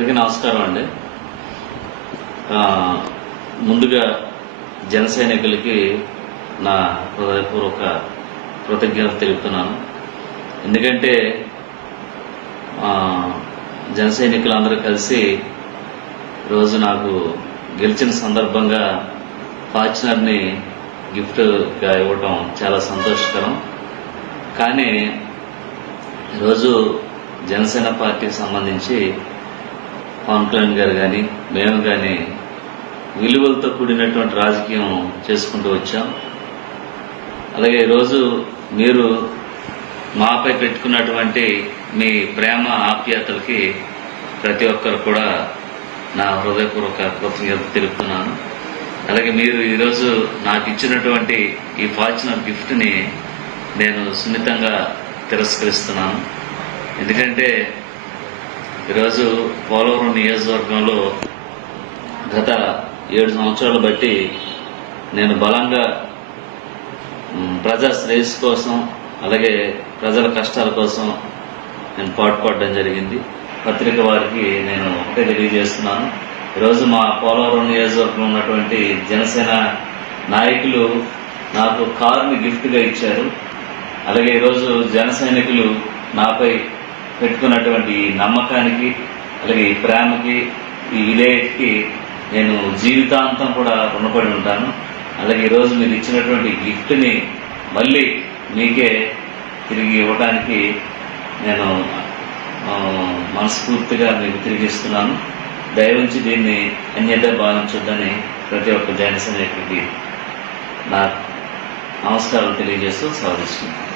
అందరికీ నమస్కారం అండి. ముందుగా జన సైనికులకి నా హృదయపూర్వక కృతజ్ఞత తెలుపుతున్నాను. ఎందుకంటే జన సైనికులందరూ కలిసి రోజు నాకు గెలిచిన సందర్భంగా ఫార్చునర్ని గిఫ్ట్గా ఇవ్వటం చాలా సంతోషకరం. కానీ ఈరోజు జనసేన పార్టీకి సంబంధించి పవన్ కళ్యాణ్ గారు కానీ మేము కానీ విలువలతో కూడినటువంటి రాజకీయం చేసుకుంటూ వచ్చాం. అలాగే ఈరోజు మీరు మాపై పెట్టుకున్నటువంటి మీ ప్రేమ ఆప్యాయతలకి ప్రతి ఒక్కరు కూడా నా హృదయపూర్వక కృతజ్ఞత తెలుపుతున్నాను. అలాగే మీరు ఈరోజు నాకు ఇచ్చినటువంటి ఈ ఫార్చునర్ గిఫ్ట్ని నేను సున్నితంగా తిరస్కరిస్తున్నాను. ఎందుకంటే ఈరోజు పోలవరం నియోజకవర్గంలో గత 7 సంవత్సరాలు బట్టి నేను బలంగా ప్రజా శ్రేయస్సు కోసం అలాగే ప్రజల కష్టాల కోసం నేను పాటుపడడం జరిగింది. పత్రిక వారికి నేను ఒకటే తెలియజేస్తున్నాను. ఈరోజు మా పోలవరం నియోజకవర్గంలో ఉన్నటువంటి జనసేన నాయకులు నాకు కారుని గిఫ్ట్గా ఇచ్చారు. అలాగే ఈరోజు జన సైనికులు నాపై పెట్టుకున్నటువంటి నమ్మకానికి అలాగే ఈ ప్రేమకి ఈ విధేయతకి నేను జీవితాంతం కూడా రుణపడి ఉంటాను. అలాగే ఈరోజు మీరు ఇచ్చినటువంటి గిఫ్ట్ని మళ్ళీ మీకే తిరిగి ఇవ్వడానికి నేను మనస్ఫూర్తిగా మీకు తిరిగి ఇస్తున్నాను. దయవుంచి దీన్ని అన్యత భావించొద్దని ప్రతి ఒక్క జన సైనికుడికి నా నమస్కారాలు తెలియజేస్తూ స్వాగతిస్తున్నాను.